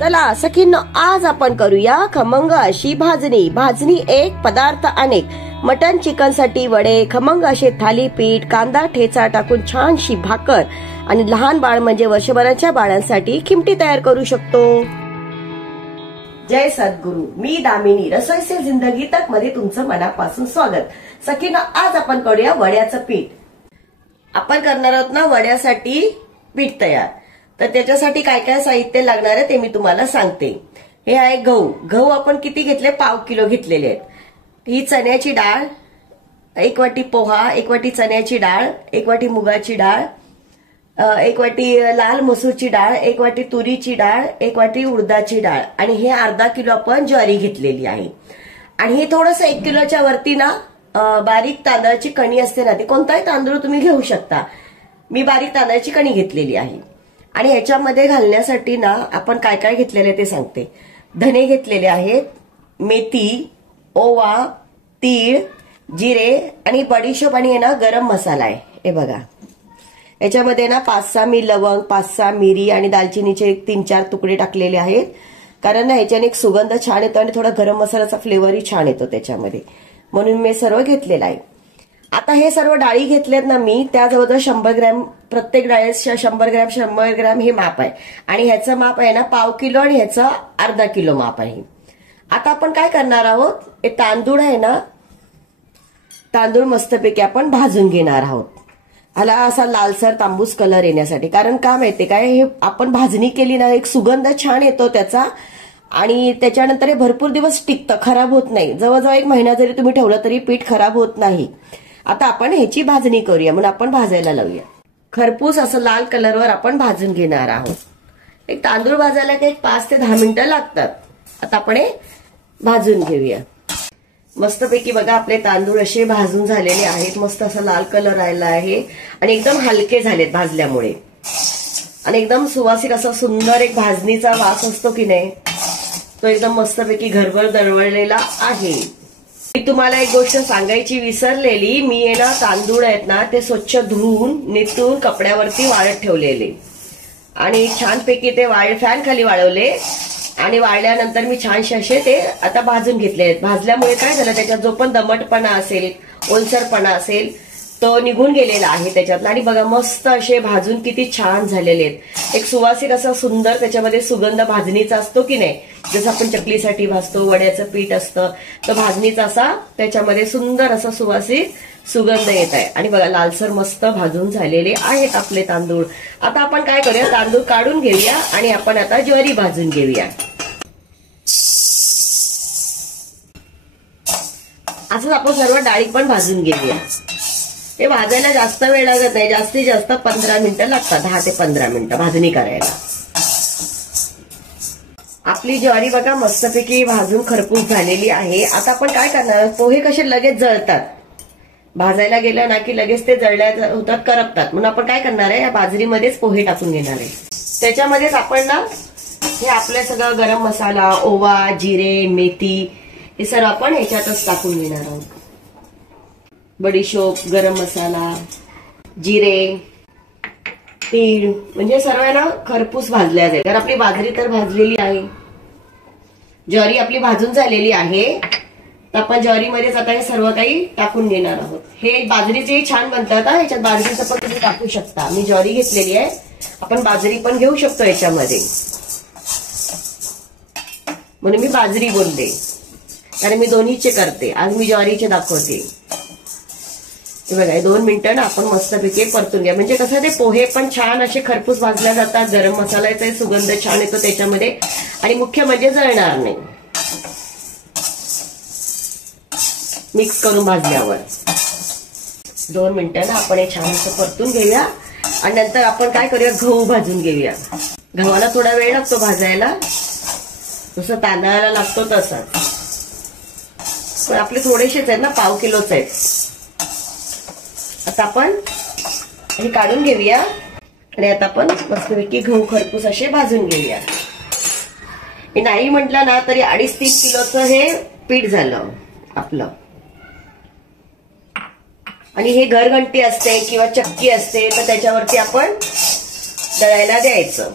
चला सखींनो, आज आपण करूया खमंग अशी भाजणी. भाजणी एक, पदार्थ अनेक. मटन चिकन साठी वडे, खमंग असे थालीपीठ, कांदा ठेचा टाकून छानशी भाकर आणि लहान बाळ म्हणजे वर्षभराच्या बाळांसाठी खिमटी तयार करू शकतो. जय सद्गुरू. मी दामिनी, रसोई से जिंदगी तक मध्ये तुमचं मनापासून स्वागत. सखींनो, आज आपण करूया वड्याचं पीठ. आपण करणार आहोत ना वड्यासाठी पीठ तयार. तर त्याच्यासाठी काय काय साहित्य लागणार आहे ते मी तुम्हाला सांगते. हे आहे गहू. गहू आपण किती घेतले? पाव किलो घेतलेले आहेत. ही चण्याची डाळ, 1 वाटी पोहा, 1 वाटी चण्याची डाळ, 1 वाटी मुगाची डाळ, 1 वाटी लाल मसूरची डाळ, 1 वाटी तुरीची डाळ, 1 वाटी उडदाची डाळ आणि हे अर्धा किलो आपण ज्वारी घेतलेली आहे. आणि हे थोडंसं 1 किलोच्या वरती ना बारीक तांदळाची कणी असते ना, ती कोणताही तांदूळ तुम्ही घेऊ शकता. मी बारीक तांदळाची कणी घेतलेली आहे. आणि ह्याच्यामध्ये घालण्यासाठी ना आपण काय काय घेतलेले ते सांगते. धने घेतलेले आहेत, मेथी, ओवा, तीळ, जिरे आणि बडीशोप आणि ना गरम मसाला आहे. हे बघा, याच्यामध्ये ना 5-6 मी लवंग, 5-6 मिरी आणि दालचिनीचे 3-4 तुकडे टाकलेले आहेत. कारण ना ह्याच्याने एक सुगंध छान येतो आणि थोडा गरम मसाल्याचा फ्लेवरही छान येतो त्याच्यामध्ये, म्हणून मी सर्व घेतलेलं आहे. आता हे सर्व डाळी घेतल्यात ना मी, त्या जवळजवळ 100 ग्रॅम, प्रत्येक डाळीचं 100 ग्रॅम हे माप आहे. आणि ह्याचं माप आहे ना पाव किलो आणि ह्याचं अर्धा किलो माप आहे. आता आपण काय करणार आहोत, हे तांदूळ आहे ना, तांदूळ मस्तपैकी आपण भाजून घेणार आहोत. ह्याला असा लालसर तांबूस कलर येण्यासाठी. कारण का माहितीये काय, हे आपण भाजणी केली ना, एक सुगंध छान येतो त्याचा आणि त्याच्यानंतर हे भरपूर दिवस टिकतं, खराब होत नाही. जवळजवळ 1 महिना जरी तुम्ही ठेवलं तरी पीठ खराब होत नाही. आता आपण ह्याची भाजणी करूया, म्हणून आपण भाजायला लावूया. खरपूस असं लाल कलरवर आपण भाजून घेणार आहोत. एक तांदूळ भाजायला एक 5 ते 10 मिनिटं लागतात. आता आपण हे भाजून घेऊया. मस्तपैकी बघा आपले तांदूळ असे भाजून झालेले आहेत. मस्त असा लाल कलर आलेला आहे आणि एकदम हलके झालेत भाजल्यामुळे. आणि एकदम सुवासिक असा सुंदर एक भाजणीचा वास असतो की नाही, तो एकदम मस्तपैकी घरभर दरवळलेला आहे. मी तुम्हाला एक गोष्ट सांगायची विसरलेली. मी आहे ना तांदूळ आहेत ना ते स्वच्छ धुवून नितून कपड्यावरती वाळत ठेवलेले आणि छानपैकी ते फॅन खाली वाळवले आणि वाळल्यानंतर मी छानसे असे ते आता भाजून घेतले आहेत. भाजल्यामुळे काय झालं, त्याच्यात जो पण दमटपणा असेल, ओलसरपणा असेल, तो निघून गेलेला आहे त्याच्यातला. आणि बघा मस्त असे भाजून किती छान झालेले आहेत. एक सुवासिक असा सुंदर त्याच्यामध्ये सुगंध भाजणीचा असतो की नाही, जसं आपण चकलीसाठी भाजतो, वड्याचं पीठ असतं, तर भाजणीचा असा त्याच्यामध्ये सुंदर असा सुवासिक सुगंध येत आहे. आणि बघा लालसर मस्त भाजून झालेले आहेत आपले तांदूळ. आता आपण काय करूया, तांदूळ काढून घेऊया आणि आपण आता ज्वारी भाजून घेऊया. असंच आपण सर्व डाळी पण भाजून घेऊया. हे भाजायला जास्त वेळ लागत नाही, जास्तीत जास्त 15 मिनिटं लागतात, 10 ते 15 मिनिटं भाजणी करायला. आपली ज्वारी बघा मस्तपैकी भाजून खरपूस झालेली आहे. आता आपण काय करणार, पोहे कसे लगेच जळतात, भाजायला गेलं ना की लगेच ते जळल्या होतात, करपतात. म्हणून आपण काय करणार आहे, या बाजरीमध्येच पोहे टाकून घेणार आहे. त्याच्यामध्येच आपण ना हे आपलं सगळं गरम मसाला, ओवा, जिरे, मेथी हे सर्व आपण ह्याच्यातच टाकून घेणार आहोत. बडीशोप, गरम मसाला, जिरे, तीळ, म्हणजे सर्व ना खरपूस भाजल्या जाईल. तर आपली बाजरी तर भाजलेली आहे, ज्वारी आपली भाजून झालेली आहे. तर आपण ज्वारीमध्येच आता हे सर्व काही टाकून घेणार आहोत. हे बाजरीचेही छान बनतात, ह्याच्यात बाजरीचं पण तुम्ही टाकू शकता. मी ज्वारी घेतलेली आहे, आपण बाजरी पण घेऊ शकतो याच्यामध्ये, म्हणून मी बाजरी बोलते, कारण मी दोन्हीचे करते. आज मी ज्वारीचे दाखवते. बघा 2 मिनिटं ना आपण मस्तपैकी परतून घ्या, म्हणजे कसं ते पोहे पण छान असे खरपूस भाजल्या जातात. गरम मसाल्याचा सुगंध छान येतो त्याच्यामध्ये आणि मुख्य म्हणजे जळणार नाही. मिक्स करून भाजल्यावर 2 मिनिटं ना आपण हे छान असं परतून घेऊया. आणि नंतर आपण काय करूया, गहू भाजून घेऊया. गव्हाला थोडा वेळ लागतो भाजायला, जसं तांदळाला लागतो तसाच, पण आपले थोडेसेच आहेत ना, पाव किलोच आहेत. आता आपण हे काढून घेऊया आणि आता आपण मस्तपैकी गहू खरपूस असे भाजून घेऊया. हे नाही म्हटलं ना तरी 2.5-3 किलोचं हे पीठ झालं आपलं. आणि हे घरघंटी असते किंवा चक्की असते तर त्याच्यावरती आपण दळायला द्यायचं.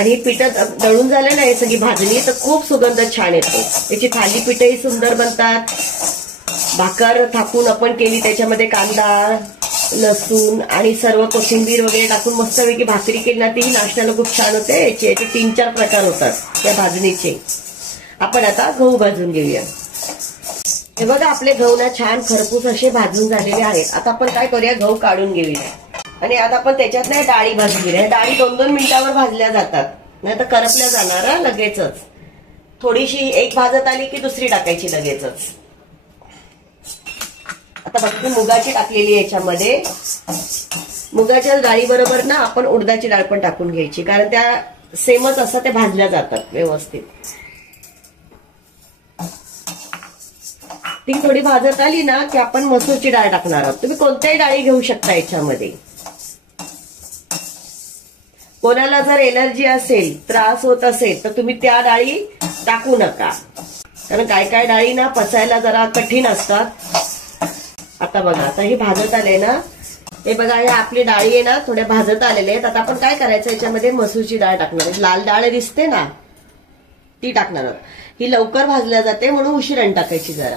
आणि पीठ दळून झालं ना हे सगळी भाजणी तर खूप सुगंध छान येतो. त्याची थालीपीठही सुंदर बनतात. भाकर थापून आपण केली त्याच्यामध्ये कांदा लसूण आणि सर्व कोथिंबीर वगैरे टाकून मस्तपैकी भाकरी केली ना ती नाश्त्याला खूप छान होते. याचे 3-4 प्रकार होतात त्या भाजणीचे. आपण आता गहू भाजून घेऊया. हे बघा आपले गहू ना छान खरपूस असे भाजून झालेले आहेत. आता आपण काय करूया गहू काढून घेऊया आणि आता आपण त्याच्यात नाही डाळी भाजून घेऊया. डाळी 2-2 मिनिटावर भाजल्या जातात नाही तर करपल्या जाणार लगेचच. थोडीशी एक भाजत आली की दुसरी टाकायची लगेचच. आता बघ मुगाची टाकलेली याच्यामध्ये. मुगाच्या डाळी बरोबर ना आपण उडदाची डाळ पण टाकून घ्यायची कारण त्या सेमच असं ते भाजल्या जातात व्यवस्थित. ती थोडी भाजत आली ना की आपण मसूरची डाळ टाकणार आहोत. तुम्ही कोणत्याही डाळी घेऊ शकता याच्यामध्ये. कोणाला जर एलर्जी असेल त्रास होत असेल तर तुम्ही त्या डाळी टाकू नका कारण काय काय डाळी ना पचायला जरा कठीण असतात. आता बघा आता हे भाजत आले ना. हे बघा हे आपली डाळी आहे ना थोड्या भाजत आलेले आहेत. आता आपण काय करायचं याच्यामध्ये मसूरची डाळ टाकणार आहे. लाल डाळ दिसते ना ती टाकणार आहोत. ही लवकर भाजल्या जाते म्हणून उशिराने टाकायची जरा.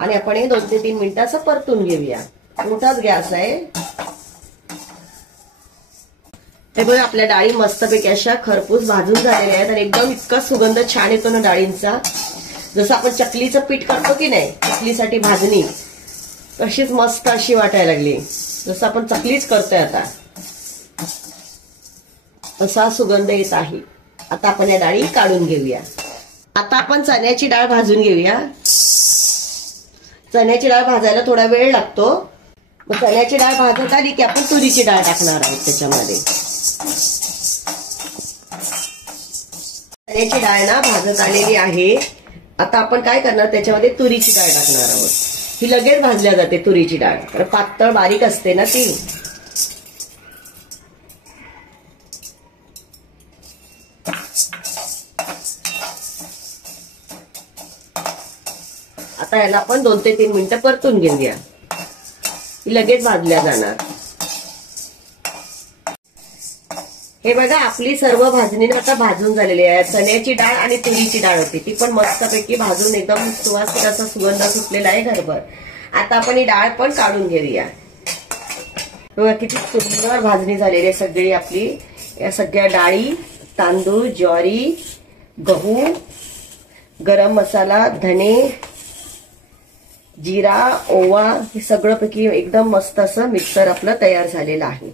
आणि आपण हे 2 ते 3 मिनिटं असं परतून घेऊया. मोठाच गॅस आहे. हे बघा आपल्या डाळी मस्तपैकी अशा खरपूस भाजून झालेल्या आहेत आणि एकदम इतका सुगंध छान येतो ना डाळींचा. जसं आपण चकलीचं पीठ करतो की नाही चकलीसाठी भाजणी तशीच मस्त अशी वाटायला लागली. जसं आपण चकलीच करतोय आता असा सुगंध येत आहे. आता आपण या डाळी काढून घेऊया. आता आपण चण्याची डाळ भाजून घेऊया. चण्याची डाळ भाजायला थोडा वेळ लागतो. मग चण्याची डाळ भाजत आली की आपण तुरीची डाळ टाकणार आहोत त्याच्यामध्ये. चण्याची डाळ ना भाजत आलेली आहे. आता आपण काय करणार त्याच्यामध्ये तुरीची डाळ टाकणार आहोत. ही लगेच भाजल्या जाते तुरीची डाळ कारण पातळ बारीक असते ना ती. आता याला आपण 2 ते 3 मिनिटं परतून घेऊया. ही लगेच भाजल्या जाणार. हे बघा आपली सर्व भाजणी आता भाजून झालेली आहे. चण्याची डाळ आणि तुरीची डाळ होती ती पण मस्तपैकी भाजून एकदम सुवासिक असा सुगंध सुटलेला आहे घरभर. आता आपण ही डाळ पण काढून घेऊया. बघा किती सुंदर भाजणी झालेली आहे सगळी आपली. या सगळ्या डाळी तांदूळ ज्वारी गहू गरम मसाला धने जिरा ओवा हे सगळं पैकी एकदम मस्त असं मिक्सर आपलं तयार झालेलं आहे.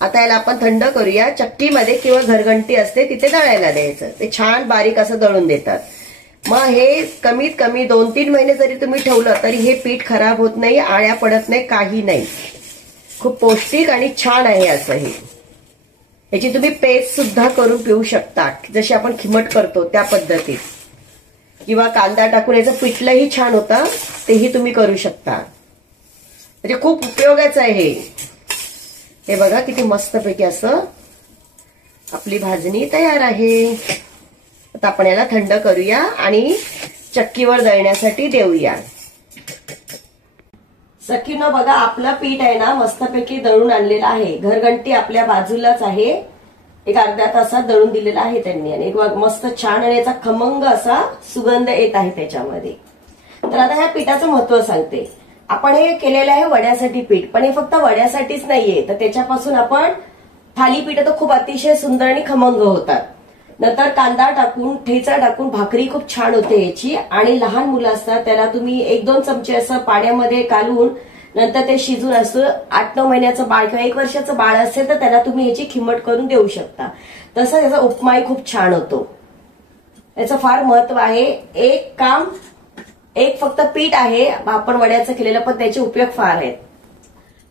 आता याला आपण थंड करूया. चक्कीमध्ये किंवा घरघंटी असते तिथे दळायला द्यायचं. ते छान बारीक असं दळून देतात. मग हे कमीत कमी 2-3 महिने जरी तुम्ही ठेवलं तरी हे पीठ खराब होत नाही आळ्या पडत नाही काही नाही. खूप पौष्टिक आणि छान आहे असं हे. याची तुम्ही पेस्ट सुद्धा करून पिऊ शकता जशी आपण खिमट करतो त्या पद्धतीत किंवा कांदा टाकून याचं पिठलंही छान होतं तेही तुम्ही करू शकता. म्हणजे खूप उपयोगाचं आहे हे. हे बघा किती मस्तपैकी असं आपली भाजणी तयार आहे. आता आपण याला थंड करूया आणि चक्कीवर दळण्यासाठी देऊया. सखीनो बघा आपलं पीठ आहे ना मस्तपैकी दळून आणलेलं आहे. घरघंटी आपल्या बाजूलाच आहे. एक अर्ध्या तासात दळून दिलेला आहे त्यांनी आणि एक मस्त छान आणि याचा खमंग असा सुगंध येत आहे त्याच्यामध्ये. तर आता ह्या पिठाचं महत्व सांगते. आपण हे केलेलं आहे वड्यासाठी पीठ पण हे फक्त वड्यासाठीच नाहीये तर त्याच्यापासून आपण थालीपीठ तर खूप अतिशय सुंदर आणि खमंग होतात. नंतर कांदा टाकून ठेचा टाकून भाकरी खूप छान होते याची. आणि लहान मुलं असतात त्याला तुम्ही 1-2 चमचे असं पाण्यामध्ये कालवून नंतर ते शिजून असं 8-9 महिन्याचं बाळ किंवा 1 वर्षाचं बाळ असेल तर त्याला तुम्ही याची खिमट करून देऊ शकता. तसं याचा उपमाही खूप छान होतो. याचं फार महत्व आहे. एक फक्त पीठ आहे आपण वड्याचं केलेलं पण त्याचे उपयोग फार आहेत.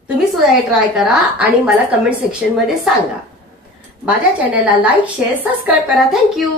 तुम्ही सुद्धा हे ट्राय करा आणि मला कमेंट सेक्शन मध्ये सांगा. माझ्या चॅनलला लाईक शेअर सबस्क्राईब करा. थँक्यू.